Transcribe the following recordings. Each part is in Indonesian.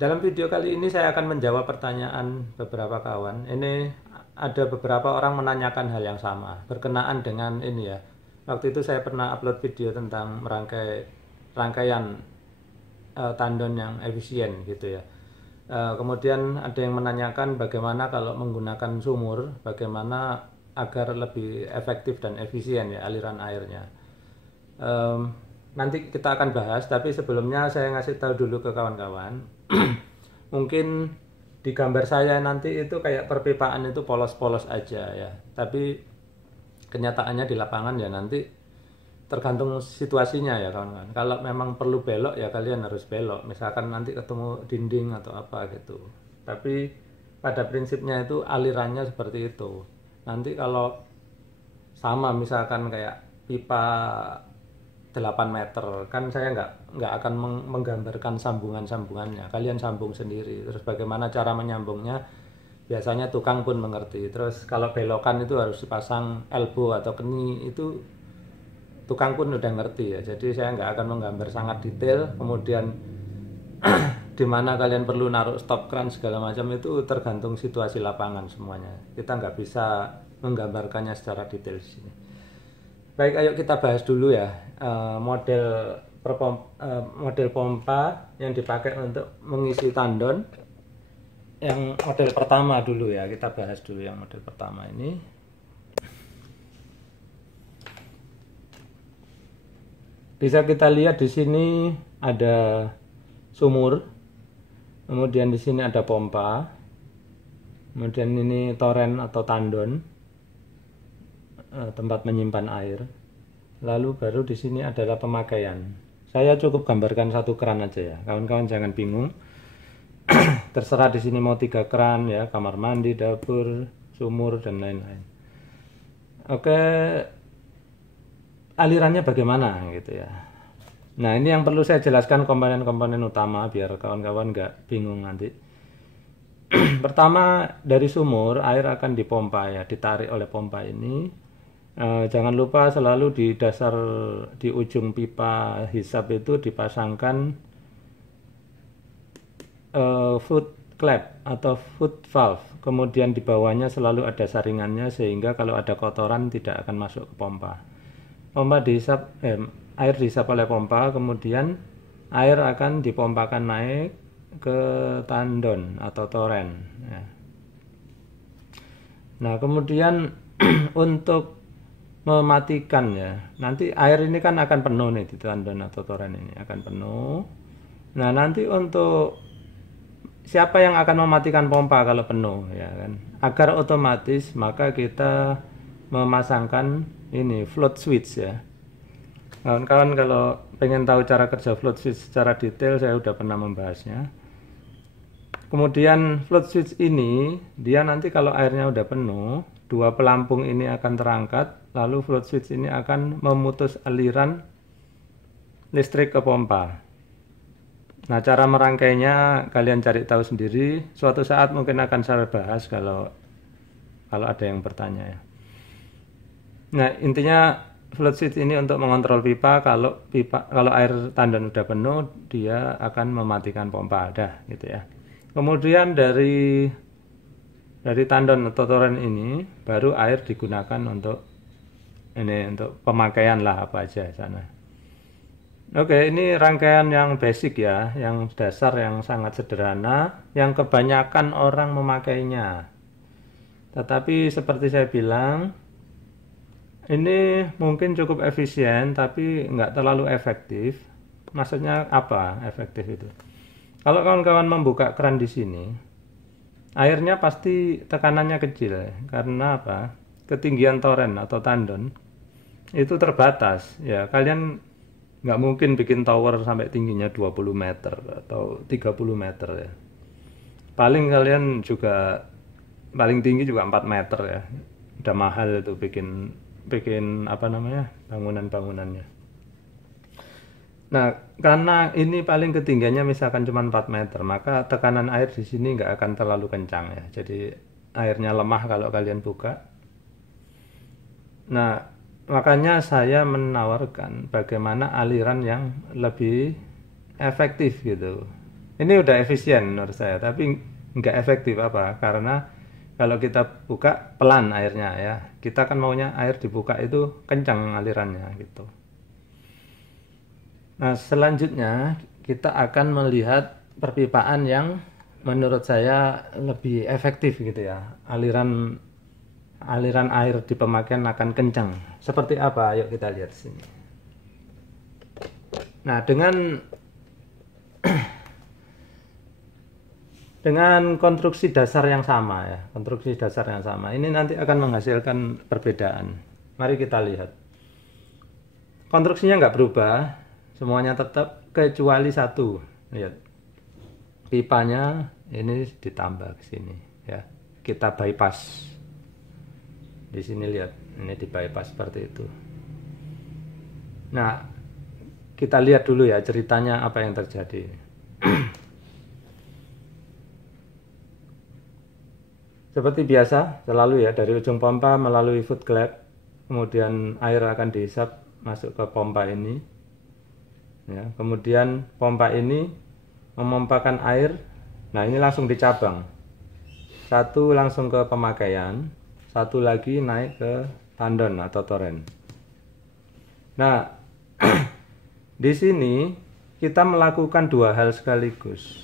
Dalam video kali ini saya akan menjawab pertanyaan beberapa kawan. Ini ada beberapa orang menanyakan hal yang sama berkenaan dengan ini ya. Waktu itu saya pernah upload video tentang rangkaian tandon yang efisien gitu ya. Kemudian ada yang menanyakan bagaimana kalau menggunakan sumur, bagaimana agar lebih efektif dan efisien ya aliran airnya. Nanti kita akan bahas, tapi sebelumnya saya ngasih tahu dulu ke kawan-kawan. Mungkin di gambar saya nanti itu kayak perpipaan itu polos-polos aja ya, tapi kenyataannya di lapangan ya nanti tergantung situasinya ya kawan-kawan. Kalau memang perlu belok ya kalian harus belok, misalkan nanti ketemu dinding atau apa gitu. Tapi pada prinsipnya itu alirannya seperti itu. Nanti kalau sama misalkan kayak pipa 8 meter kan saya nggak akan menggambarkan sambungannya, kalian sambung sendiri. Terus bagaimana cara menyambungnya biasanya tukang pun mengerti. Terus kalau belokan itu harus dipasang elbow atau keni, itu tukang pun udah ngerti ya. Jadi saya nggak akan menggambar sangat detail. Kemudian di mana kalian perlu naruh stop kran segala macam itu tergantung situasi lapangan semuanya. Kita nggak bisa menggambarkannya secara detail di sini. Baik, ayo kita bahas dulu ya model pompa yang dipakai untuk mengisi tandon. Yang model pertama dulu ya, kita bahas dulu yang model pertama ini. Bisa kita lihat di sini ada sumur, kemudian di sini ada pompa, kemudian ini toren atau tandon, tempat menyimpan air. Lalu baru di sini adalah pemakaian. Saya cukup gambarkan satu keran aja ya, kawan-kawan jangan bingung. Terserah di sini mau 3 keran ya, kamar mandi, dapur, sumur dan lain-lain. Oke, alirannya bagaimana gitu ya. Nah, ini yang perlu saya jelaskan komponen-komponen utama biar kawan-kawan nggak bingung nanti. Pertama, dari sumur air akan dipompa ya, ditarik oleh pompa ini. Jangan lupa selalu di ujung pipa hisap itu dipasangkan foot clamp atau foot valve. Kemudian di bawahnya selalu ada saringannya sehingga kalau ada kotoran tidak akan masuk ke pompa. Air dihisap oleh pompa, kemudian air akan dipompakan naik ke tandon atau toren ya. Nah, kemudian untuk mematikan ya, nanti air ini kan akan penuh nih di tandon atau toren ini akan penuh. Nah, nanti untuk siapa yang akan mematikan pompa kalau penuh ya kan, agar otomatis maka kita memasangkan ini float switch ya. Kawan-kawan kalau pengen tahu cara kerja float switch secara detail saya udah pernah membahasnya. Kemudian float switch ini dia nanti kalau airnya udah penuh, 2 pelampung ini akan terangkat, lalu float switch ini akan memutus aliran listrik ke pompa. Nah, cara merangkainya kalian cari tahu sendiri. Suatu saat mungkin akan saya bahas kalau ada yang bertanya ya. Nah, intinya float switch ini untuk mengontrol pipa. Kalau air tandon udah penuh, dia akan mematikan pompa. Dah gitu ya. Kemudian dari tandon atau toren ini baru air digunakan untuk pemakaian lah apa aja sana. Oke, ini rangkaian yang basic ya, yang dasar, yang sangat sederhana, yang kebanyakan orang memakainya. Tetapi seperti saya bilang, ini mungkin cukup efisien tapi nggak terlalu efektif. Maksudnya apa efektif itu? Kalau kawan-kawan membuka keran di sini, airnya pasti tekanannya kecil ya. Karena apa? Ketinggian toren atau tandon itu terbatas ya. Kalian nggak mungkin bikin tower sampai tingginya 20 meter atau 30 meter ya. Paling tinggi juga 4 meter ya. Udah mahal itu bikin bangunan-bangunannya. Nah, karena ini paling ketinggiannya misalkan cuma 4 meter, maka tekanan air di sini nggak akan terlalu kencang ya. Jadi airnya lemah kalau kalian buka. Nah, makanya saya menawarkan bagaimana aliran yang lebih efektif gitu. Ini udah efisien menurut saya, tapi nggak efektif apa? Karena kalau kita buka pelan airnya ya, kita kan maunya air dibuka itu kencang alirannya gitu. Nah, selanjutnya kita akan melihat perpipaan yang menurut saya lebih efektif gitu ya. Aliran air di pemakaian akan kencang. Seperti apa? Ayo kita lihat sini. Nah, dengan konstruksi dasar yang sama ya, konstruksi dasar yang sama. Ini nanti akan menghasilkan perbedaan. Mari kita lihat. Konstruksinya nggak berubah, semuanya tetap kecuali satu. Lihat, pipanya ini ditambah ke sini ya. Kita bypass. Di sini lihat, ini di bypass seperti itu. Nah, kita lihat dulu ya ceritanya apa yang terjadi. Seperti biasa, selalu ya dari ujung pompa melalui foot clap, kemudian air akan dihisap masuk ke pompa ini. Ya, kemudian pompa ini memompakan air. Nah, ini langsung dicabang. Satu langsung ke pemakaian, satu lagi naik ke tandon atau toren. Nah, di sini kita melakukan dua hal sekaligus.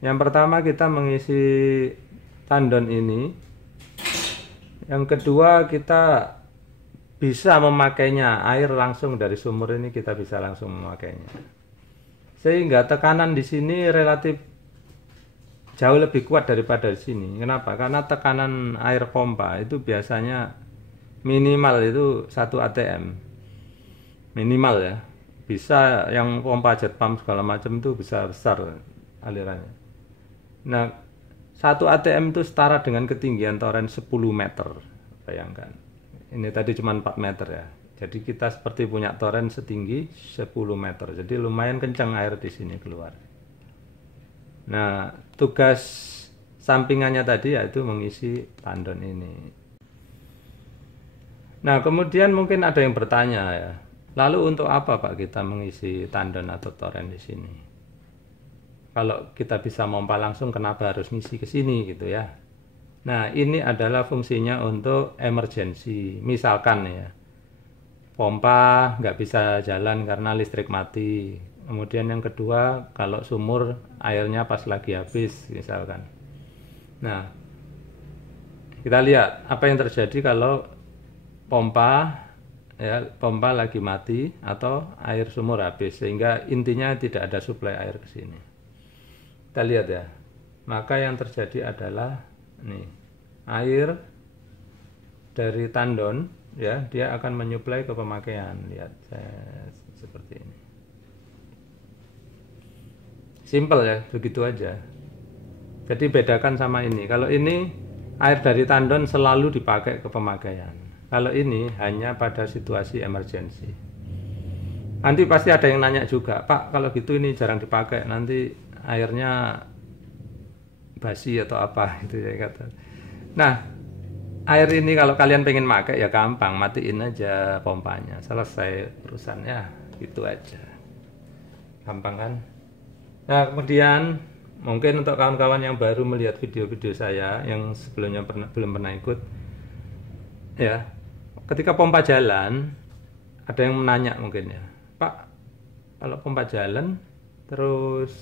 Yang pertama kita mengisi tandon ini. Yang kedua kita bisa memakainya, air langsung dari sumur ini kita bisa langsung memakainya. Sehingga tekanan di sini relatif jauh lebih kuat daripada di sini. Kenapa? Karena tekanan air pompa itu biasanya minimal itu 1 atm. Minimal ya. Bisa yang pompa jet pump segala macam itu bisa besar alirannya. Nah, 1 atm itu setara dengan ketinggian toren 10 meter. Bayangkan. Ini tadi cuma 4 meter ya. Jadi kita seperti punya toren setinggi 10 meter. Jadi lumayan kencang air di sini keluar. Nah, tugas sampingannya tadi yaitu mengisi tandon ini. Nah, kemudian mungkin ada yang bertanya ya. Lalu untuk apa Pak kita mengisi tandon atau toren di sini? Kalau kita bisa pompa langsung, kenapa harus ngisi ke sini gitu ya? Nah, ini adalah fungsinya untuk emergency. Misalkan ya, pompa nggak bisa jalan karena listrik mati. Kemudian yang kedua, kalau sumur airnya pas lagi habis misalkan. Nah, kita lihat apa yang terjadi kalau pompa lagi mati atau air sumur habis, sehingga intinya tidak ada suplai air ke sini. Kita lihat ya, maka yang terjadi adalah nih, air dari tandon ya, dia akan menyuplai ke pemakaian. Lihat seperti ini. Simple ya, begitu aja. Jadi bedakan sama ini. Kalau ini air dari tandon selalu dipakai ke pemakaian. Kalau ini hanya pada situasi emergency. Nanti pasti ada yang nanya juga, Pak, kalau gitu ini jarang dipakai, nanti airnya basi atau apa gitu ya kata. Nah, air ini kalau kalian pengen pakai ya gampang, matiin aja pompanya, selesai urusannya, gitu aja. Gampang kan? Nah, kemudian mungkin untuk kawan-kawan yang baru melihat video-video saya yang sebelumnya belum pernah ikut ya, ketika pompa jalan ada yang menanya mungkin ya, Pak, kalau pompa jalan terus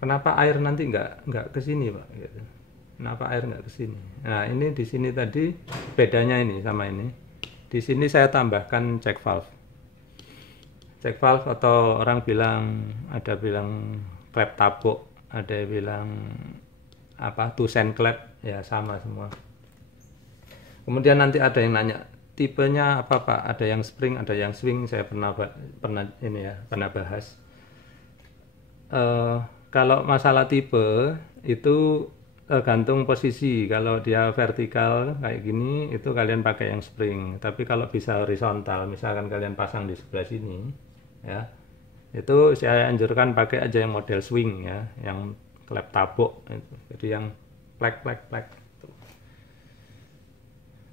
kenapa air nanti nggak ke sini Pak? Gitu. Kenapa air nggak ke sini? Nah, ini di sini tadi bedanya ini sama ini. Di sini saya tambahkan check valve. Check valve atau orang bilang, ada bilang klep tabuk, ada yang bilang apa tusen klep, ya sama semua. Kemudian nanti ada yang nanya tipenya apa Pak? Ada yang spring, ada yang swing. Saya pernah bahas. Kalau masalah tipe itu tergantung posisi. Kalau dia vertikal kayak gini itu kalian pakai yang spring. Tapi kalau bisa horizontal, misalkan kalian pasang di sebelah sini ya, itu saya anjurkan pakai aja yang model swing ya, yang klep tabuk itu. Jadi yang plek.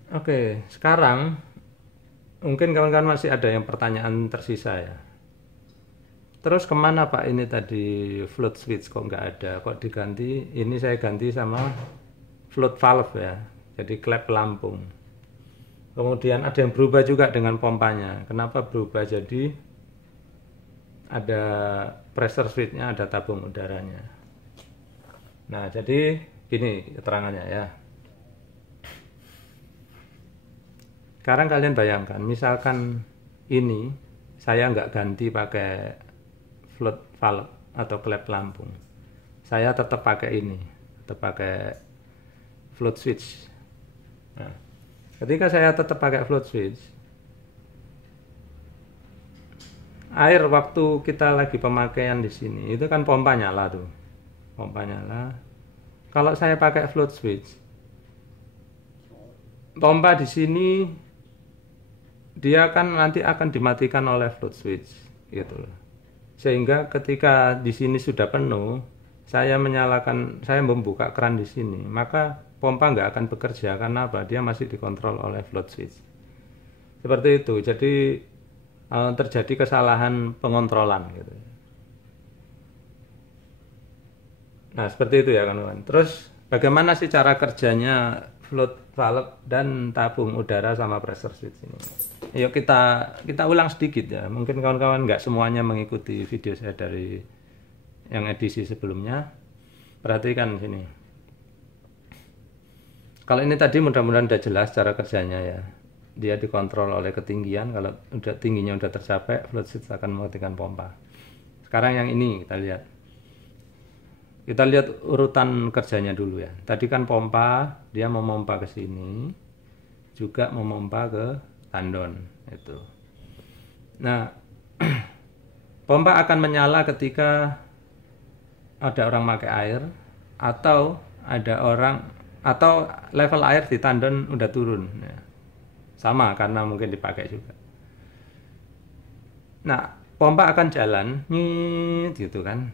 Oke, sekarang mungkin kawan-kawan masih ada yang pertanyaan tersisa ya. Terus kemana Pak ini tadi float switch kok nggak ada? Kok diganti? Ini saya ganti sama float valve ya. Jadi klep pelampung. Kemudian ada yang berubah juga dengan pompanya. Kenapa berubah? Jadi ada pressure switch-nya, ada tabung udaranya. Nah, jadi gini keterangannya ya. Sekarang kalian bayangkan, misalkan ini saya nggak ganti pakai float valve atau klep pelampung, saya tetap pakai ini, tetap pakai float switch. Nah, ketika saya tetap pakai float switch, air waktu kita lagi pemakaian di sini itu kan pompa nyala tuh, pompa nyala. Kalau saya pakai float switch, pompa di sini dia kan nanti akan dimatikan oleh float switch gitu loh. Sehingga ketika di sini sudah penuh, saya membuka keran di sini, maka pompa nggak akan bekerja. Karena apa? Dia masih dikontrol oleh float switch. Seperti itu. Jadi terjadi kesalahan pengontrolan gitu. Nah, seperti itu ya kawan-kawan. Terus bagaimana sih cara kerjanya float valve dan tabung udara sama pressure switch ini? Yuk kita ulang sedikit ya. Mungkin kawan-kawan nggak semuanya mengikuti video saya dari yang edisi sebelumnya. Perhatikan sini. Kalau ini tadi mudah-mudahan udah jelas cara kerjanya ya. Dia dikontrol oleh ketinggian. Kalau udah tingginya udah tercapai, float switch akan mematikan pompa. Sekarang yang ini kita lihat. Kita lihat urutan kerjanya dulu ya. Tadi kan pompa, dia memompa ke sini, juga memompa ke tandon itu. Nah, pompa akan menyala ketika ada orang pakai air atau level air di tandon udah turun ya. Sama karena mungkin dipakai juga. Nah, pompa akan jalan nyit gitu kan.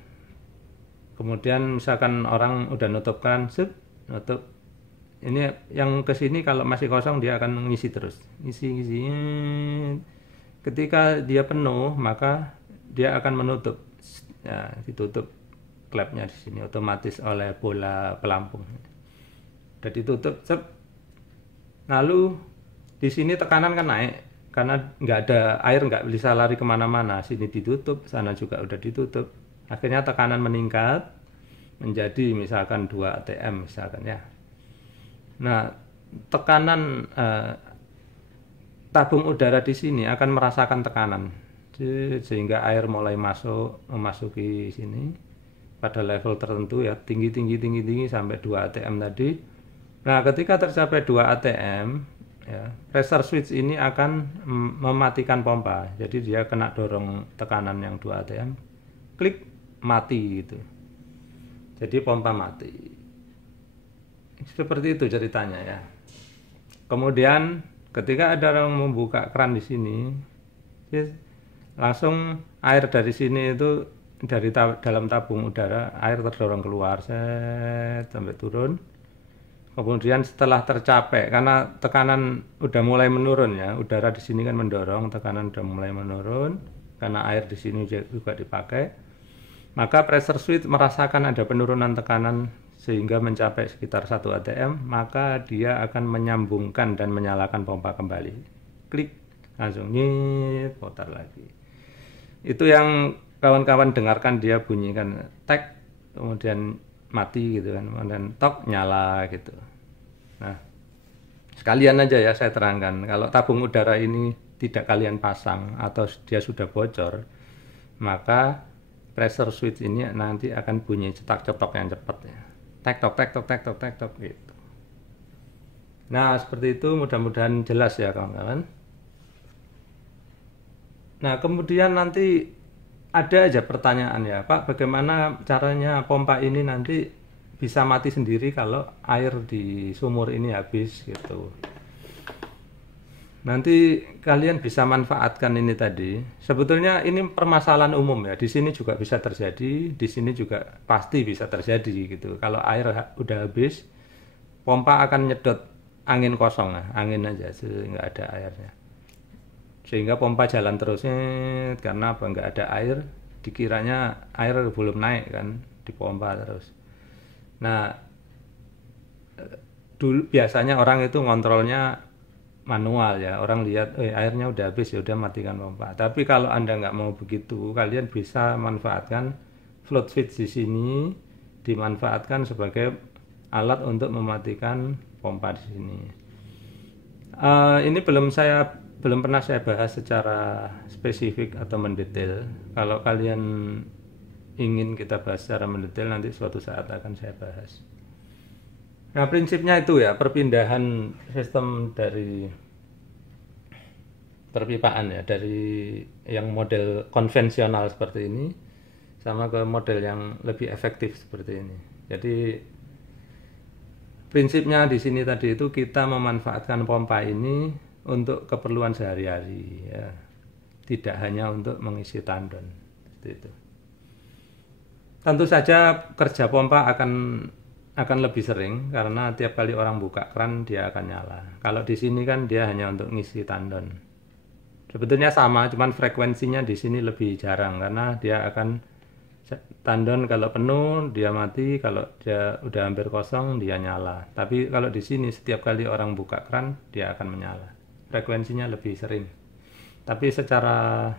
Kemudian misalkan orang udah nutup kan, nutup. Ini yang ke sini kalau masih kosong dia akan ngisi terus, ngisi. Ketika dia penuh maka dia akan menutup. Ya, ditutup klepnya di sini otomatis oleh bola pelampung. Udah ditutup, Lalu di sini tekanan kan naik karena nggak ada air, nggak bisa lari kemana-mana. Sini ditutup, sana juga udah ditutup. Akhirnya tekanan meningkat menjadi misalkan 2 atm misalkan ya. Nah, tekanan tabung udara di sini akan merasakan tekanan sehingga air mulai memasuki sini pada level tertentu ya, tinggi sampai 2 atm tadi. Nah, ketika tercapai 2 atm ya, pressure switch ini akan mematikan pompa. Jadi dia kena dorong tekanan yang 2 atm, klik, mati gitu. Jadi pompa mati. Seperti itu ceritanya ya. Kemudian ketika ada orang membuka keran di sini, langsung air dari sini itu dari dalam tabung udara air terdorong keluar sampai turun. Kemudian setelah tercapai, karena tekanan udah mulai menurun ya, udara di sini kan mendorong, tekanan udah mulai menurun karena air di sini juga dipakai. Maka pressure switch merasakan ada penurunan tekanan sehingga mencapai sekitar 1 atm, maka dia akan menyambungkan dan menyalakan pompa kembali. Klik, langsung nyit, putar lagi. Itu yang kawan-kawan dengarkan, dia bunyikan tek, kemudian mati gitu kan, kemudian tok nyala gitu. Nah, sekalian aja ya saya terangkan, kalau tabung udara ini tidak kalian pasang atau dia sudah bocor, maka pressure switch ini nanti akan bunyi cetak-cetok yang cepat ya. Tek tok gitu. Nah, seperti itu, mudah-mudahan jelas ya kawan-kawan. Nah, kemudian nanti ada aja pertanyaan ya, Pak, bagaimana caranya pompa ini nanti bisa mati sendiri kalau air di sumur ini habis gitu. Nanti kalian bisa manfaatkan ini tadi. Sebetulnya ini permasalahan umum ya. Di sini juga bisa terjadi, di sini juga pasti bisa terjadi gitu. Kalau air udah habis, pompa akan nyedot angin kosong, angin aja, nggak ada airnya. Sehingga pompa jalan terusnya karena apa? Nggak ada air. dikiranya air belum naik kan, dipompa terus. Nah, dulu biasanya orang itu ngontrolnya manual ya, orang lihat airnya udah habis ya udah matikan pompa. Tapi kalau Anda nggak mau begitu, kalian bisa manfaatkan float switch di sini, dimanfaatkan sebagai alat untuk mematikan pompa di sini. Ini belum pernah saya bahas secara spesifik atau mendetail. Kalau kalian ingin kita bahas secara mendetail, nanti suatu saat akan saya bahas. Nah, prinsipnya itu ya, perpindahan sistem dari perpipaan ya, dari yang model konvensional seperti ini sama ke model yang lebih efektif seperti ini. Jadi prinsipnya di sini tadi itu kita memanfaatkan pompa ini untuk keperluan sehari-hari ya. Tidak hanya untuk mengisi tandon. Seperti itu. Tentu saja kerja pompa akan lebih sering karena tiap kali orang buka keran dia akan nyala. Kalau di sini kan dia hanya untuk ngisi tandon. Sebetulnya sama, cuman frekuensinya di sini lebih jarang karena dia akan tandon kalau penuh dia mati, kalau dia udah hampir kosong dia nyala. Tapi kalau di sini setiap kali orang buka keran dia akan menyala. Frekuensinya lebih sering. Tapi secara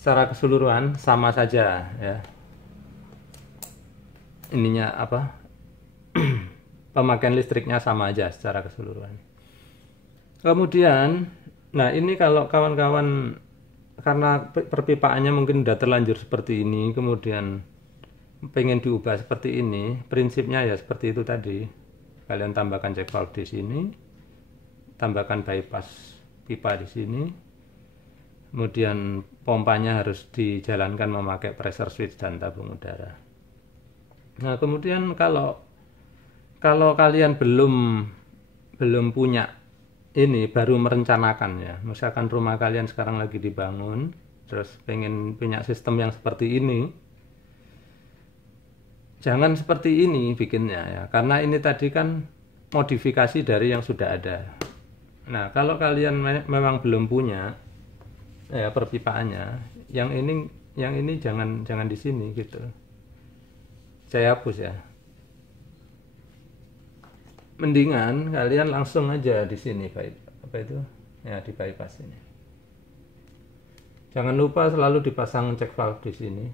keseluruhan sama saja ya. Ininya apa? Pemakaian listriknya sama aja secara keseluruhan. Kemudian, nah ini kalau kawan-kawan karena perpipaannya mungkin udah terlanjur seperti ini, kemudian pengen diubah seperti ini, prinsipnya ya seperti itu tadi. Kalian tambahkan check valve di sini, tambahkan bypass pipa di sini, kemudian pompanya harus dijalankan memakai pressure switch dan tabung udara. Nah, kemudian kalau kalian belum punya ini, baru merencanakan ya, misalkan rumah kalian sekarang lagi dibangun, terus pengen punya sistem yang seperti ini, jangan seperti ini bikinnya ya, karena ini tadi kan modifikasi dari yang sudah ada. Nah, kalau kalian memang belum punya ya perpipaannya, yang ini jangan di sini gitu. Saya hapus ya. Mendingan kalian langsung aja di sini apa itu? Ya, di bypass ini. Jangan lupa selalu dipasang check valve di sini.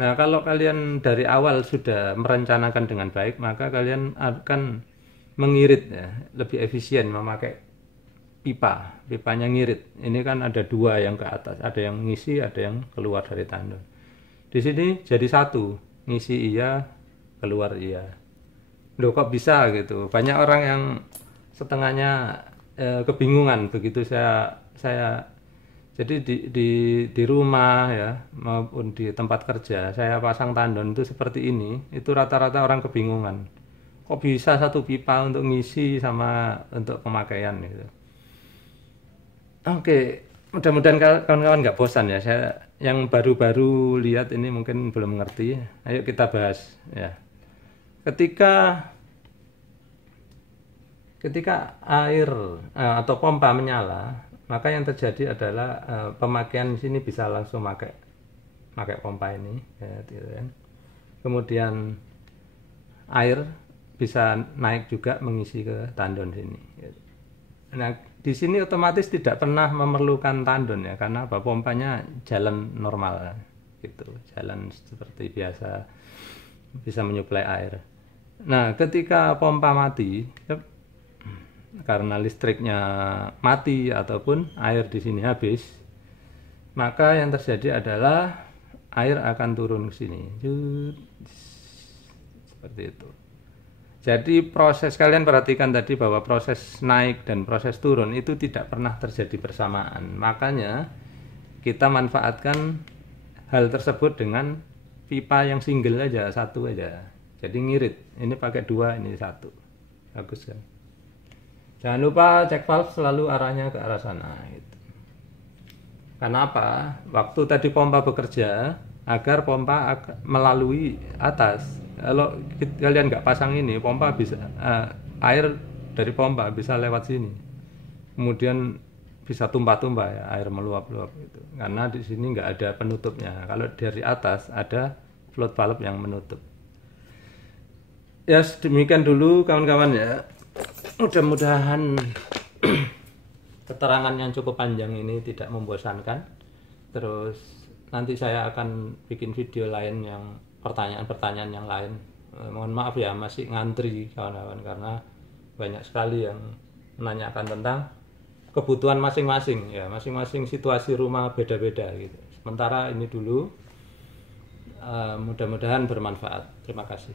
Nah, kalau kalian dari awal sudah merencanakan dengan baik, maka kalian akan mengirit ya, lebih efisien memakai pipanya ngirit. Ini kan ada dua yang ke atas, ada yang ngisi, ada yang keluar dari tandon. Di sini jadi satu, ngisi iya, keluar iya. Loh kok bisa gitu? Banyak orang yang setengahnya kebingungan begitu saya jadi di rumah ya maupun di tempat kerja saya pasang tandon itu seperti ini, itu rata-rata orang kebingungan. Kok bisa satu pipa untuk ngisi sama untuk pemakaian gitu. Oke, mudah-mudahan kawan-kawan nggak bosan ya. Saya yang baru-baru lihat ini mungkin belum mengerti. Ayo kita bahas ya. Ketika air atau pompa menyala, maka yang terjadi adalah pemakaian di sini bisa langsung pakai pompa ini ya, gitu kan. Kemudian air bisa naik juga mengisi ke tandon sini. Nah, di sini otomatis tidak pernah memerlukan tandon ya, karena pompanya jalan normal gitu, jalan seperti biasa, bisa menyuplai air. Nah, ketika pompa mati karena listriknya mati ataupun air di sini habis, maka yang terjadi adalah air akan turun ke sini seperti itu. Jadi proses, kalian perhatikan tadi bahwa proses naik dan proses turun itu tidak pernah terjadi bersamaan. Makanya kita manfaatkan hal tersebut dengan pipa yang single aja, satu aja. Jadi ngirit, ini pakai dua, ini satu. Bagus kan? Jangan lupa cek valve selalu arahnya ke arah sana gitu. Kenapa? Waktu tadi pompa bekerja agar pompa melalui atas. Kalau kalian nggak pasang ini, pompa bisa air dari pompa bisa lewat sini. Kemudian bisa tumpah-tumpah ya, air meluap-luap gitu. Karena di sini nggak ada penutupnya. Kalau dari atas ada float valve yang menutup. Ya demikian dulu kawan-kawan ya. Mudah-mudahan keterangan yang cukup panjang ini tidak membosankan. Terus nanti saya akan bikin video lain yang pertanyaan-pertanyaan yang lain. Mohon maaf ya masih ngantri kawan-kawan karena banyak sekali yang menanyakan tentang kebutuhan masing-masing ya, masing-masing situasi rumah beda-beda gitu. Sementara ini dulu, mudah-mudahan bermanfaat. Terima kasih.